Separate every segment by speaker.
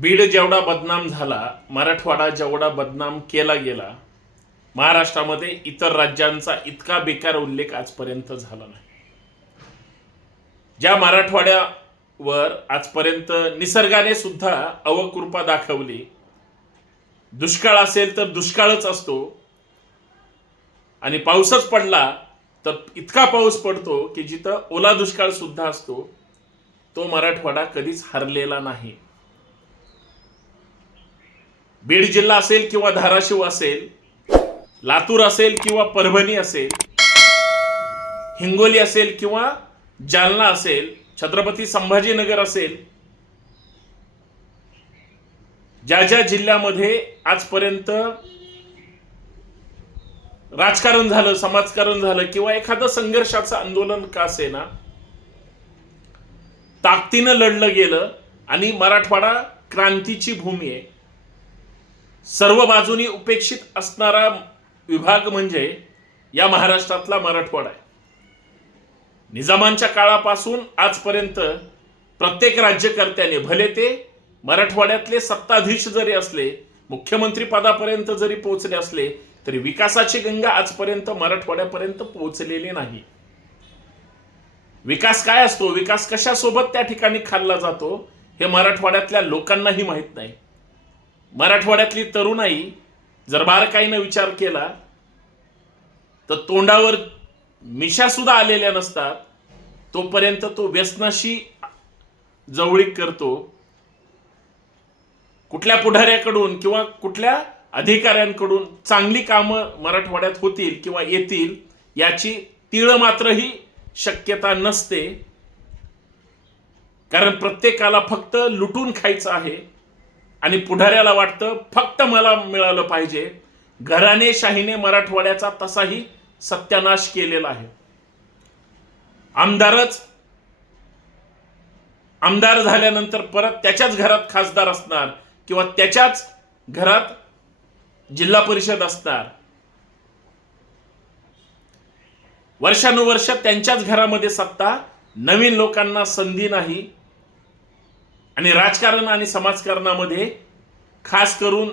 Speaker 1: बीड जेवढा बदनाम झाला मराठवाडा जेवढा बदनाम केला गेला महाराष्ट्रामध्ये इतर राज्यांचा इतका बेकार उल्लेख आजपर्यंत झाला नाही. ज्या मराठवाड्यावर आजपर्यंत निसर्गाने सुद्धा अवकृपा दाखवली दुष्काळ असेल तर दुष्काळच असतो. आणि पाऊसच पडला तर इतका पाऊस पडतो की जिथं ओला दुष्काळ सुद्धा असतो तो मराठवाडा कधीच हरलेला नाही. बीड जिल्हा असेल किंवा धाराशिव असेल लातूर असेल किंवा परभणी असेल हिंगोली असेल किंवा जालना असेल छत्रपती संभाजीनगर असेल ज्या ज्या जिल्ह्यामध्ये आजपर्यंत राजकारण झालं समाजकारण झालं किंवा एखादं संघर्षाचं आंदोलन का असेना ताकदीनं लढलं गेलं आणि मराठवाडा क्रांतीची भूमी आहे. सर्व बाजूनी उपेक्षित असणारा विभाग म्हणजे या महाराष्ट्रातला मराठवाडा आहे. निजामांच्या काळापासून आजपर्यंत प्रत्येक राज्यकर्त्याने भले ते मराठवाड्यातले सत्ताधीश जरी असले मुख्यमंत्री पदापर्यंत जरी पोहोचले असले तरी विकासाची गंगा आजपर्यंत मराठवाड्यापर्यंत पोहोचलेली नाही. विकास काय असतो? विकास कशासोबत त्या ठिकाणी खाल्ला जातो? हे मराठवाड्यातल्या लोकांनाही माहीत नाही. मराठवाड्यातली तरुणाई जर बारकाईनं विचार केला तर तोंडावर मिशा सुद्धा आलेल्या नसतात. तोपर्यंत तो व्यसनाशी जवळीक करतो. कुठल्या पुढाऱ्याकडून किंवा कुठल्या अधिकाऱ्यांकडून चांगली कामं मराठवाड्यात होतील किंवा येतील याची तिळ मात्रही शक्यता नसते. कारण प्रत्येकाला फक्त लुटून खायचं आहे. आणि पुढाऱ्याला वाटतं फक्त मला मिळालं पाहिजे. घराने शाहीने मराठवाड्याचा तसाही सत्यानाश केलेला आहे. आमदारच आमदार झाल्यानंतर परत त्याच्याच घरात खासदार असणार किंवा त्याच्याच घरात जिल्हा परिषद असणार. वर्षानुवर्ष त्यांच्याच घरामध्ये सत्ता नवीन लोकांना संधी नाही. आणि राजकारण आणि समाजकारणामध्ये खास करून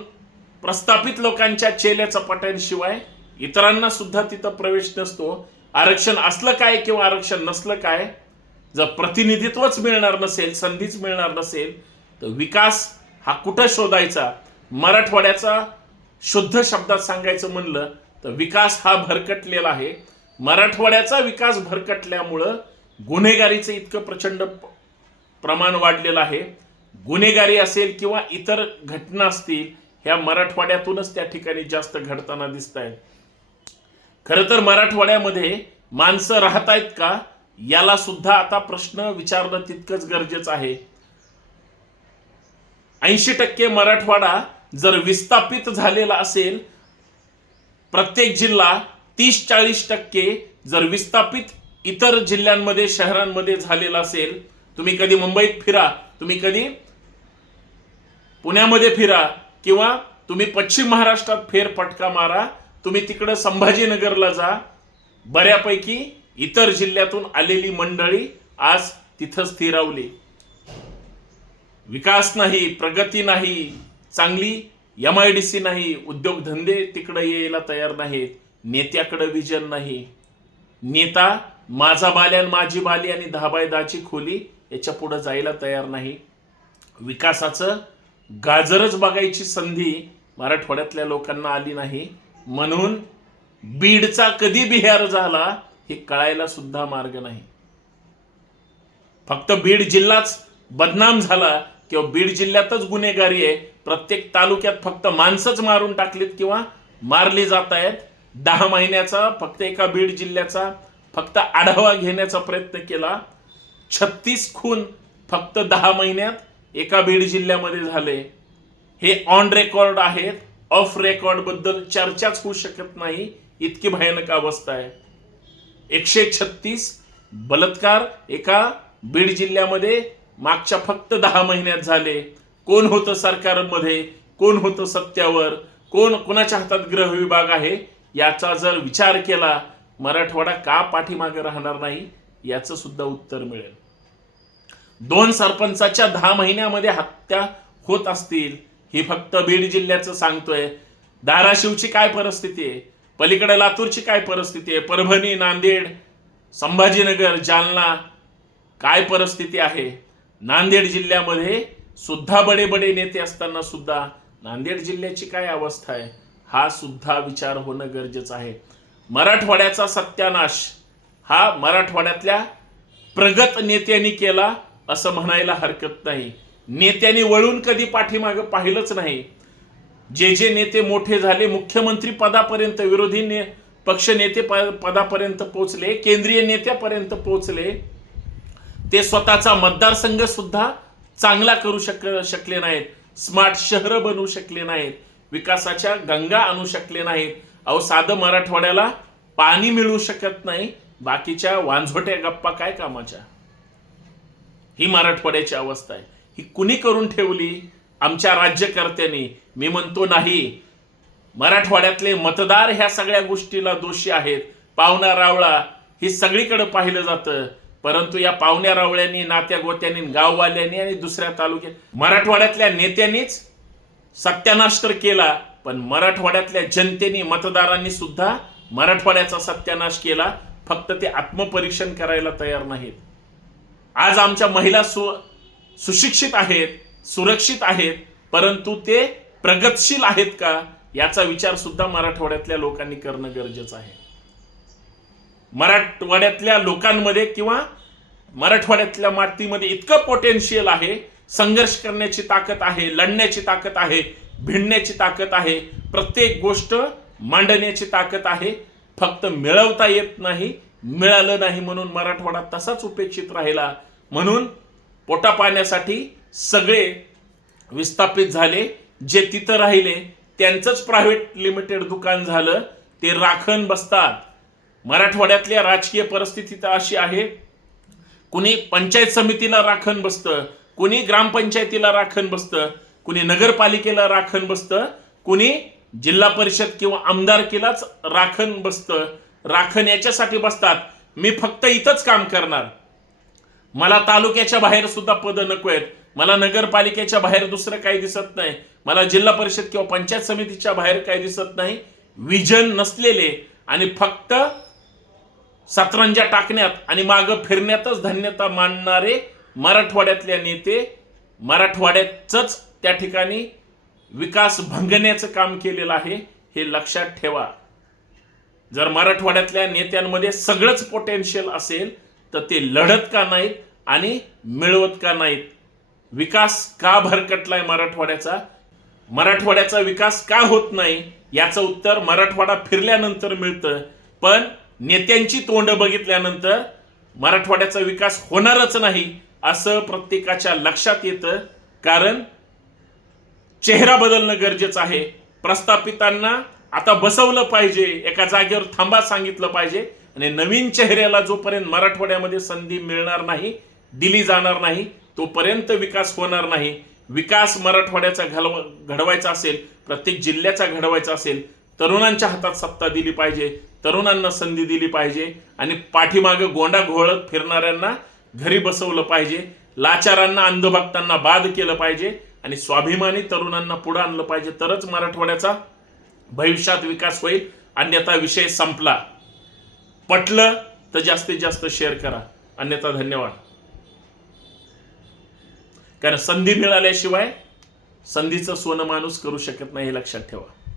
Speaker 1: प्रस्थापित लोकांच्या चेल्या चपाट्यांशिवाय इतरांना सुद्धा तिथं प्रवेश नसतो. आरक्षण असलं काय किंवा आरक्षण नसलं काय जर प्रतिनिधित्वच मिळणार नसेल संधीच मिळणार नसेल तर विकास हा कुठं शोधायचा? मराठवाड्याचा शुद्ध शब्दात सांगायचं म्हणलं तर विकास हा भरकटलेला आहे. मराठवाड्याचा विकास भरकटल्यामुळं गुन्हेगारीचं इतकं प्रचंड प्रमाण वाढलेलं आहे. गुन्हेगारी असेल किंवा इतर घटना असतील ह्या मराठवाड्यातूनच त्या ठिकाणी जास्त घडताना दिसत आहेत खरं तर मराठवाड्यामध्ये माणसं राहत आहेत का? याला सुद्धा आता प्रश्न विचारणं तितकंच गरजेचं आहे. ऐंशी टक्के मराठवाडा जर विस्थापित झालेला असेल प्रत्येक जिल्हा तीस चाळीस टक्के जर विस्थापित इतर जिल्ह्यांमध्ये शहरांमध्ये झालेला असेल तुम्ही कधी मुंबईत फिरा तुम्ही कधी पुण्यामध्ये फिरा किंवा तुम्ही पश्चिम महाराष्ट्रात फेरफटका मारा तुम्ही तिकडं संभाजीनगरला जा बऱ्यापैकी इतर जिल्ह्यातून आलेली मंडळी आज तिथं स्थिरावली. विकास नाही प्रगती नाही चांगली एम आय डी सी नाही उद्योगधंदे तिकडे यायला तयार नाहीत नेत्याकडे विजन नाही. नेता माझा बाल्यान माझी बाली आणि दहा बाय दहाची खोली याच्या पुढं जायला तयार नाही. विकासाचं गाजरच बघायची संधी मराठवाड्यातल्या लोकांना आली नाही. म्हणून बीडचा कधी बिहार झाला हे कळायला सुद्धा मार्ग नाही. फक्त बीड जिल्हाच बदनाम झाला किंवा बीड जिल्ह्यातच गुन्हेगारी आहे. प्रत्येक तालुक्यात फक्त माणसंच मारून टाकलीत किंवा मारली जात आहेत. दहा महिन्याचा फक्त एका बीड जिल्ह्याचा फक्त आढावा घेण्याचा प्रयत्न केला. छत्तीस खून फक्त दहा महिन्यात एका बीड जिल्ह्यामध्ये झाले. हे ऑन रेकॉर्ड आहेत. ऑफ रेकॉर्डबद्दल चर्चाच होऊ शकत नाही. इतकी भयानक अवस्था आहे. एकशे छत्तीस बलात्कार एका बीड जिल्ह्यामध्ये मागच्या फक्त दहा महिन्यात झाले. कोण होतं सरकारमध्ये? कोण होतं सत्यावर कोण कोणाच्या हातात गृह विभाग आहे? याचा जर विचार केला मराठवाडा का पाठीमागे राहणार नाही? याचं सुद्धा उत्तर मिळेल. दोन सरपंचाच्या दहा महिन्यामध्ये हत्या होत असतील ही फक्त बीड जिल्ह्याचं सांगतोय. धाराशिवची काय परिस्थिती आहे? पलीकडे लातूरची काय परिस्थिती आहे? परभणी नांदेड संभाजीनगर जालना काय परिस्थिती आहे? नांदेड जिल्ह्यामध्ये सुद्धा बडे बडे नेते असताना सुद्धा नांदेड जिल्ह्याची काय अवस्था आहे? हा सुद्धा विचार होणं गरजेचं आहे. मराठवाड्याचा सत्यानाश हा मराठवाड्यातल्या प्रगत नेत्यांनी केला असं म्हणायला हरकत नाही. नेत्यांनी वळून कधी पाठीमागं पाहिलंच नाही. जे जे नेते मोठे झाले मुख्यमंत्री पदापर्यंत विरोधी ने पक्ष नेते प- पदापर्यंत पोहोचले केंद्रीय नेत्यापर्यंत पोहोचले ते स्वतःचा मतदारसंघ सुद्धा चांगला करू शक शकले नाहीत. स्मार्ट शहर बनवू शकले नाहीत. विकासाच्या गंगा आणू शकले नाहीत. अहो साधं मराठवाड्याला पाणी मिळू शकत नाही. बाकीच्या वांझोट्या गप्पा काय कामाच्या? ही मराठवाड्याची अवस्था आहे. ही कुणी करून ठेवली? आमच्या राज्यकर्त्यांनी. मी म्हणतो नाही. मराठवाड्यातले मतदार ह्या सगळ्या गोष्टीला दोषी आहेत. पावणा रावळा ही सगळीकडे पाहिलं जातं. परंतु या पाहुण्या रावळ्यांनी नात्या गोत्यांनी गाववाल्यांनी आणि दुसऱ्या तालुक्यात मराठवाड्यातल्या नेत्यांनीच सत्यानाश तर केला पण मराठवाड्यातल्या जनतेने मतदारांनी सुद्धा मराठवाड्याचा सत्यानाश केला. फक्त ते आत्मपरीक्षण करायला तयार नाहीत. आज आमच्या महिला सु सुशिक्षित आहेत सुरक्षित आहेत परंतु ते प्रगतशील आहेत का याचा विचार सुद्धा मराठवाड्यातल्या लोकांनी करणं गरजेचं आहे. मराठवाड्यातल्या लोकांमध्ये किंवा मराठवाड्यातल्या मातीमध्ये इतकं पोटेन्शियल आहे संघर्ष करण्याची ताकद आहे लढण्याची ताकद आहे भिडण्याची ताकद आहे प्रत्येक गोष्ट मांडण्याची ताकद आहे फक्त मिळवता येत नाही मिळालं नाही म्हणून मराठवाडा तसाच उपेक्षित राहिला. म्हणून पोटा पाण्यासाठी सगळे विस्थापित झाले जे तिथं राहिले त्यांचंच प्रायव्हेट लिमिटेड दुकान झालं ते राखण बसतात. मराठवाड्यातल्या राजकीय परिस्थिती तर अशी आहे कुणी पंचायत समितीला राखण बसतं कुणी ग्रामपंचायतीला राखण बसतं कुणी नगरपालिकेला राखण बसतं कुणी जिल्हा परिषद किंवा आमदारकीलाच राखण बसतं. राखण याच्यासाठी बसतात. मी फक्त इथंच काम करणार. मला तालुक्याच्या बाहेर सुद्धा पद नको आहेत. मला नगरपालिकेच्या बाहेर दुसरं काही दिसत नाही. मला जिल्हा परिषद किंवा पंचायत समितीच्या बाहेर काही दिसत नाही. विजन नसलेले आणि फक्त सतरंजा टाकण्यात आणि मागं फिरण्यातच धन्यता मानणारे मराठवाड्यातले नेते मराठवाड्यातच त्या ठिकाणी विकास भंगण्याचं काम केलेलं आहे हे लक्षात ठेवा. जर मराठवाड्यातल्या नेत्यांमध्ये सगळंच पोटेन्शियल असेल तर ते लढत का नाहीत आणि मिळवत का नाहीत? विकास का भरकटलाय मराठवाड्याचा? मराठवाड्याचा विकास का होत नाही? याचं उत्तर मराठवाडा फिरल्यानंतर मिळतं. पण नेत्यांची तोंड बघितल्यानंतर मराठवाड्याचा विकास होणारच नाही असं प्रत्येकाच्या लक्षात येतं. कारण चेहरा बदलणं गरजेचं आहे. प्रस्थापितांना आता बसवलं पाहिजे एका जागेवर थांबा सांगितलं पाहिजे आणि नवीन चेहऱ्याला जोपर्यंत मराठवाड्यामध्ये संधी मिळणार नाही दिली जाणार नाही तोपर्यंत विकास होणार नाही. विकास मराठवाड्याचा घालव घडवायचा असेल प्रत्येक जिल्ह्याचा घडवायचा असेल तरुणांच्या हातात सत्ता दिली पाहिजे तरुणांना संधी दिली पाहिजे आणि पाठीमागं गोंडा घोळत फिरणाऱ्यांना घरी बसवलं पाहिजे लाचारांना अंधभक्तांना बाद केलं पाहिजे आणि स्वाभिमानी तरुणांना पुढे आणलं पाहिजे तरच मराठवाड्याचा भविष्यात विकास होईल. अन्यथा विषय संपला. पटलं तर जास्तीत जास्त शेअर करा. अन्यथा धन्यवाद. कारण संधी मिळाल्याशिवाय संधीचं सोनं माणूस करू शकत नाही हे लक्षात ठेवा.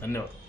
Speaker 1: धन्यवाद.